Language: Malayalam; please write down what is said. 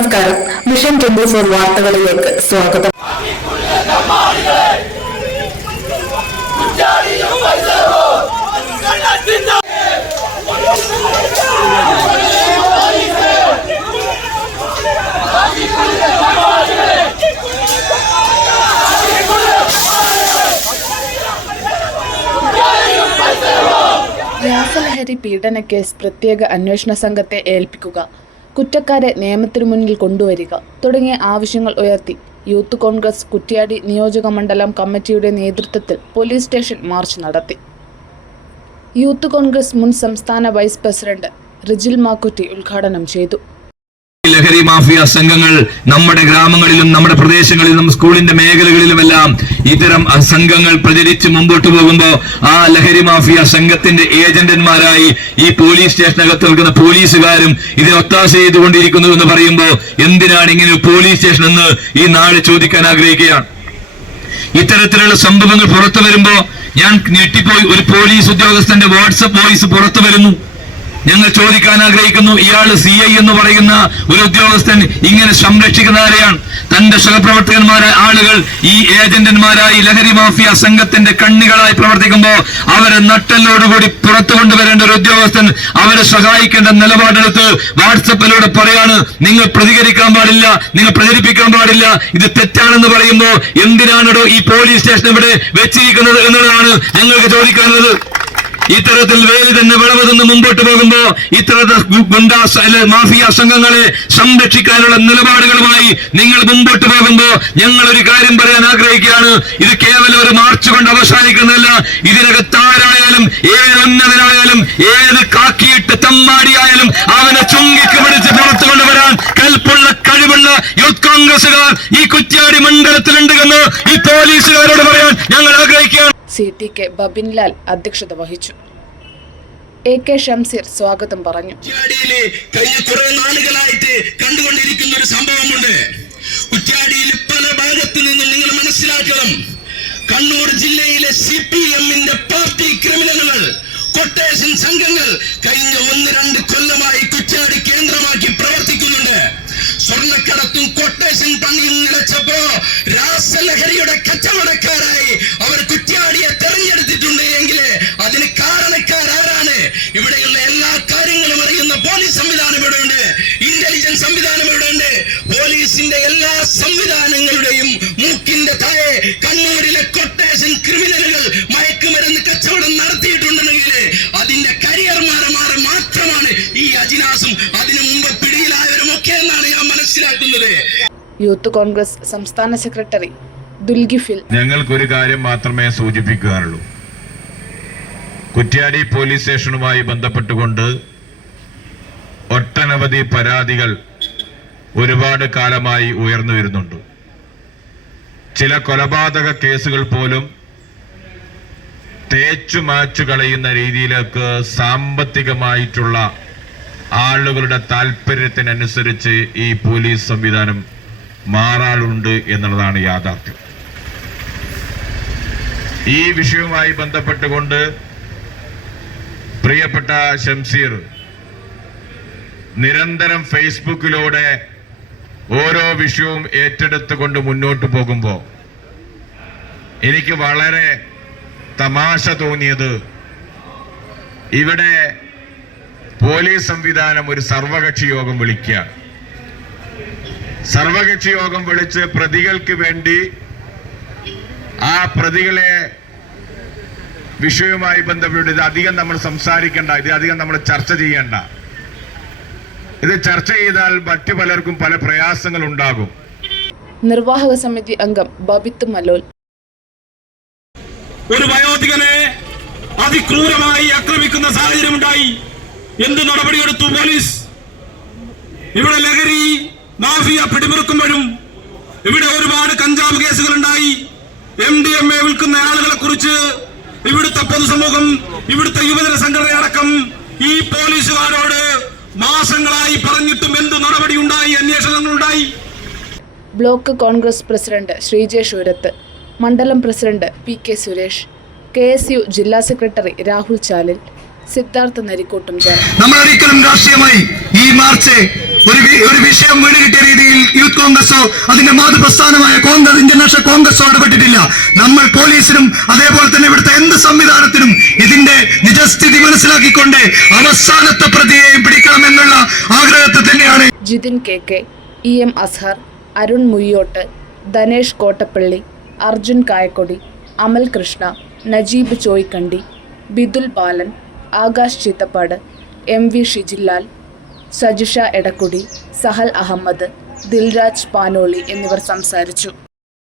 നമസ്കാരം. മിഷൻ 24 വാർത്തകളിലേക്ക് സ്വാഗതം. രാസലഹരി പീഡന കേസ് പ്രത്യേക അന്വേഷണ സംഘത്തെ ഏൽപ്പിക്കുക, കുറ്റക്കാരെ നിയമത്തിനു മുന്നിൽ കൊണ്ടുവരിക തുടങ്ങിയ ആവശ്യങ്ങൾ ഉയർത്തി യൂത്ത് കോൺഗ്രസ് കുറ്റ്യാടി നിയോജക മണ്ഡലം കമ്മിറ്റിയുടെ നേതൃത്വത്തിൽ പോലീസ് സ്റ്റേഷൻ മാർച്ച് നടത്തി. യൂത്ത് കോൺഗ്രസ് മുൻ സംസ്ഥാന വൈസ് പ്രസിഡന്റ് റിജിൽ മാക്കുറ്റി ഉദ്ഘാടനം ചെയ്തു. ലഹരി മാഫിയ സംഘങ്ങൾ നമ്മുടെ ഗ്രാമങ്ങളിലും നമ്മുടെ പ്രദേശങ്ങളിലും സ്കൂളിന്റെ മേഖലകളിലുമെല്ലാം ഇത്തരം സംഘങ്ങൾ പ്രചരിച്ച് മുമ്പോട്ട് പോകുമ്പോൾ ആ ലഹരി മാഫിയ സംഘത്തിന്റെ ഏജന്റന്മാരായി ഈ പോലീസ് സ്റ്റേഷനകത്ത് നിൽക്കുന്ന പോലീസുകാരും ഇതിനെ ഒത്താശ ചെയ്തുകൊണ്ടിരിക്കുന്നു എന്ന് പറയുമ്പോൾ എന്തിനാണ് ഇങ്ങനെ പോലീസ് സ്റ്റേഷൻ എന്ന് ഈ നാട് ചോദിക്കാൻ ആഗ്രഹിക്കുകയാണ്. ഇത്തരത്തിലുള്ള സംഭവങ്ങൾ പുറത്തു വരുമ്പോ ഞാൻ ഞെട്ടിപ്പോയി. ഒരു പോലീസ് ഉദ്യോഗസ്ഥന്റെ വാട്സപ്പ് വോയിസ് പുറത്തു വരുന്നു. ഞങ്ങൾ ചോദിക്കാൻ ആഗ്രഹിക്കുന്നു, ഇയാള് CI എന്ന് പറയുന്ന ഒരു ഉദ്യോഗസ്ഥൻ ഇങ്ങനെ സംരക്ഷിക്കുന്ന ആരെയാണ്? തന്റെ സഹപ്രവർത്തകന്മാരായ ആളുകൾ ഈ ഏജന്റന്മാരായി ലഹരി മാഫിയ സംഘത്തിന്റെ കണ്ണികളായി പ്രവർത്തിക്കുമ്പോൾ അവരെ നട്ടലോടുകൂടി പുറത്തു കൊണ്ടുവരേണ്ട ഒരു ഉദ്യോഗസ്ഥൻ അവരെ സഹായിക്കേണ്ട നിലപാടെടുത്ത് വാട്സപ്പിലൂടെ പറയാണ്, നിങ്ങൾ പ്രതികരിക്കാൻ പാടില്ല, നിങ്ങൾ പ്രചരിപ്പിക്കാൻ പാടില്ല, ഇത് തെറ്റാണെന്ന് പറയുമ്പോൾ എന്തിനാണോ ഈ പോലീസ് സ്റ്റേഷൻ ഇവിടെ വെച്ചിരിക്കുന്നത് എന്നുള്ളതാണ് ഞങ്ങൾക്ക് ചോദിക്കാനുള്ളത്. ഇത്തരത്തിൽ വേലി തന്നെ വിളവ് നിന്ന് മുമ്പോട്ട് പോകുമ്പോ ഇത്തരത്തിൽ മാഫിയ സംഘങ്ങളെ സംരക്ഷിക്കാനുള്ള നിലപാടുകളുമായി നിങ്ങൾ മുമ്പോട്ട് പോകുമ്പോ ഞങ്ങൾ ഒരു കാര്യം പറയാൻ ആഗ്രഹിക്കുകയാണ്. ഇത് കേവലം ഒരു മാർച്ച് കൊണ്ട് അവസാനിക്കുന്നതല്ല. ഇതിനകത്ത് ആരായാലും, ഏത് ഉന്നതനായാലും, ഏത് കാക്കിയിട്ട് തമ്മാടിയായാലും അവനെ ചുങ്കിക്ക് പിടിച്ച് പുറത്തു കൊണ്ടുവരാൻ കൽപ്പുള്ള കഴിവുള്ള യൂത്ത് കോൺഗ്രസുകാർ ഈ കുറ്റ്യാടി മണ്ഡലത്തിലുണ്ട് എന്ന് ഈ പോലീസുകാരോട് പറയാൻ ഞങ്ങൾ ആഗ്രഹിക്കുകയാണ്. CTK ബബിൻലാൽ അധ്യക്ഷത വഹിച്ചു. AK ഷംസീർ സ്വാഗതം പറഞ്ഞു. കഴിഞ്ഞ കുറെ നാളുകളായിട്ട് കണ്ടുകൊണ്ടിരിക്കുന്ന ഒരു സംഭവമുണ്ട്. കുറ്റ്യാടിയിൽ പല ഭാഗത്തു നിന്നും നിങ്ങൾ മനസ്സിലാക്കണം, കണ്ണൂർ ജില്ലയിലെ CPM-ന്റെ പാർട്ടി ക്രിമിനലുകൾ, കൊട്ടേഷൻ സംഘങ്ങൾ കഴിഞ്ഞ 1-2 കൊല്ലമായി കുറ്റ്യാടി കേന്ദ്രമാക്കി പ്രവർത്തിക്കുന്നുണ്ട്. സ്വർണ്ണക്കടത്തും കൊട്ടേഷൻ പണിയും നിലച്ചപ്പോ രാസലഹരിയുടെ കച്ചവടക്കാരായി അവർ കുറ്റ്യാടിയെ തെരഞ്ഞെടുത്തിട്ടുണ്ട് എങ്കിൽ അതിന് കാരണക്കാരാരാണ്? ഇവിടെയുള്ള എല്ലാ കാര്യങ്ങളും അറിയുന്ന പോലീസ് സംവിധാനം ഇവിടെയുണ്ട്, ഇന്റലിജൻസ് സംവിധാനം ഇവിടെയുണ്ട്. പോലീസിന്റെ എല്ലാ സംവിധാനങ്ങളുടെയും മൂക്കിന്റെ താഴെ കണ്ണൂരിലെ കൊട്ടേഷൻ ക്രിമിനലുകൾ മയക്കുമരുന്ന് കച്ചവടം നടത്തിയിട്ടുണ്ടെങ്കിൽ അതിന്റെ കരിയർമാരെ മാത്രമാണ് ഈ അജിനാസും അതിനു മുമ്പ് പിടിയിലായവരും ഒക്കെ എന്നാണ് ഞാൻ മനസ്സിലാക്കുന്നത്. യൂത്ത് കോൺഗ്രസ് സംസ്ഥാന സെക്രട്ടറി ദുൽഗിഫിൽ ഞങ്ങൾക്കൊരു കാര്യം മാത്രമേ സൂചിപ്പിക്കാനുള്ളൂ. കുറ്റ്യാടി പോലീസ് സ്റ്റേഷനുമായി ബന്ധപ്പെട്ടുകൊണ്ട് ഒട്ടനവധി പരാതികൾ ഒരുപാട് കാലമായി ഉയർന്നു വരുന്നുണ്ട്. ചില കൊലപാതക കേസുകൾ പോലും തേച്ചു മാച്ചു കളയുന്ന രീതിയിലേക്ക് സാമ്പത്തികമായിട്ടുള്ള ആളുകളുടെ താല്പര്യത്തിനനുസരിച്ച് ഈ പോലീസ് സംവിധാനം മാറാറുണ്ട് എന്നുള്ളതാണ് യാഥാർത്ഥ്യം. ഈ വിഷയവുമായി ബന്ധപ്പെട്ടുകൊണ്ട് പ്രിയപ്പെട്ട ഷംസീർ നിരന്തരം ഫേസ്ബുക്കിലൂടെ ഓരോ വിഷയവും ഏറ്റെടുത്തുകൊണ്ട് മുന്നോട്ട് പോകുമ്പോൾ എനിക്ക് വളരെ തമാശ തോന്നിയത്, ഇവിടെ പോലീസ് സംവിധാനം ഒരു സർവകക്ഷി യോഗം വിളിക്കുകയാണ്. സർവകക്ഷി യോഗം വിളിച്ച് പ്രതികൾക്ക് വേണ്ടി ആ പ്രതികളെ വിഷയവുമായി ബന്ധപ്പെട്ട് ഇത് അധികം നമ്മൾ സംസാരിക്കേണ്ട, ഇത് അധികം നമ്മൾ ചർച്ച ചെയ്യേണ്ട. ഇത് ചർച്ച ചെയ്താൽ മറ്റു പലർക്കും പല പ്രയാസങ്ങൾ ഉണ്ടാകും. നിർവാഹക സമിതി അംഗം ബബിത്ത് മലോൽ ഒരു വയോധികനെ അതിക്രൂരമായി ആക്രമിക്കുന്ന സാഹചര്യമുണ്ടായി. എന്ത് നടപടിയെടുത്തു പോലീസ്? ഇവിടെ ലഹരി മാഫിയ പിടിമുറുക്കുമ്പോഴും ഇവിടെ ഒരുപാട് കഞ്ചാവ് കേസുകൾ ഉണ്ടായി. MDMA വിൽക്കുന്ന ആളുകളെ കുറിച്ച് ഇവിടുത്തെ പൊതുസമൂഹം, ഇവിടുത്തെ യുവജന സംഘടനയടക്കം ഈ പോലീസുകാരോട് മാസങ്ങളായി പറഞ്ഞിട്ടും എന്ത് നടപടി ഉണ്ടായി, അന്വേഷണങ്ങൾ ഉണ്ടായി? ബ്ലോക്ക് കോൺഗ്രസ് പ്രസിഡന്റ് ശ്രീജേഷ് ഉരത്ത്, മണ്ഡലം പ്രസിഡന്റ് PK സുരേഷ്, KSU ജില്ലാ സെക്രട്ടറി രാഹുൽ ചാലിൽ, സിദ്ധാർത്ഥ നരിക്കോട്ടും ചേർന്നു. നമ്മൾ ഒരിക്കലും രാഷ്ട്രീയമായി ഈ മാർച്ച് ഒരു വിഷയം വീണ് കിട്ടിയ യൂത്ത് കോൺഗ്രസോ അതിന്റെ മാതൃപ്രസ്ഥാനമായ കോൺഗ്രസ്, ഇന്ത്യൻ നാഷണൽ കോൺഗ്രസോ ഇടപെട്ടിട്ടില്ല. നമ്മൾ പോലീസിനും അതേപോലെ തന്നെ ഇവിടുത്തെ എന്ത് സംവിധാനത്തിനും ഇതിന്റെ നിജസ്ഥിതി മനസ്സിലാക്കിക്കൊണ്ട് അവസാനത്തെ പ്രതിയെയും പിടിക്കണമെന്നുള്ള ആഗ്രഹത്തിൽ തന്നെയാണ്. ജിതിൻ KK, EM അസ്ഹർ, അരുൺ മുയ്യോട്ട്, ധനേഷ് കോട്ടപ്പള്ളി, അർജുൻ കായക്കൊടി, അമൽ കൃഷ്ണ, നജീബ് ചോയ്ക്കണ്ടി, ബിദുൽ ബാലൻ, ആകാശ് ചീത്തപ്പാട്, MV ഷിജിലാൽ, സജിഷ എടക്കുടി, സഹൽ അഹമ്മദ്, ദിൽരാജ് പാനോളി എന്നിവർ സംസാരിച്ചു.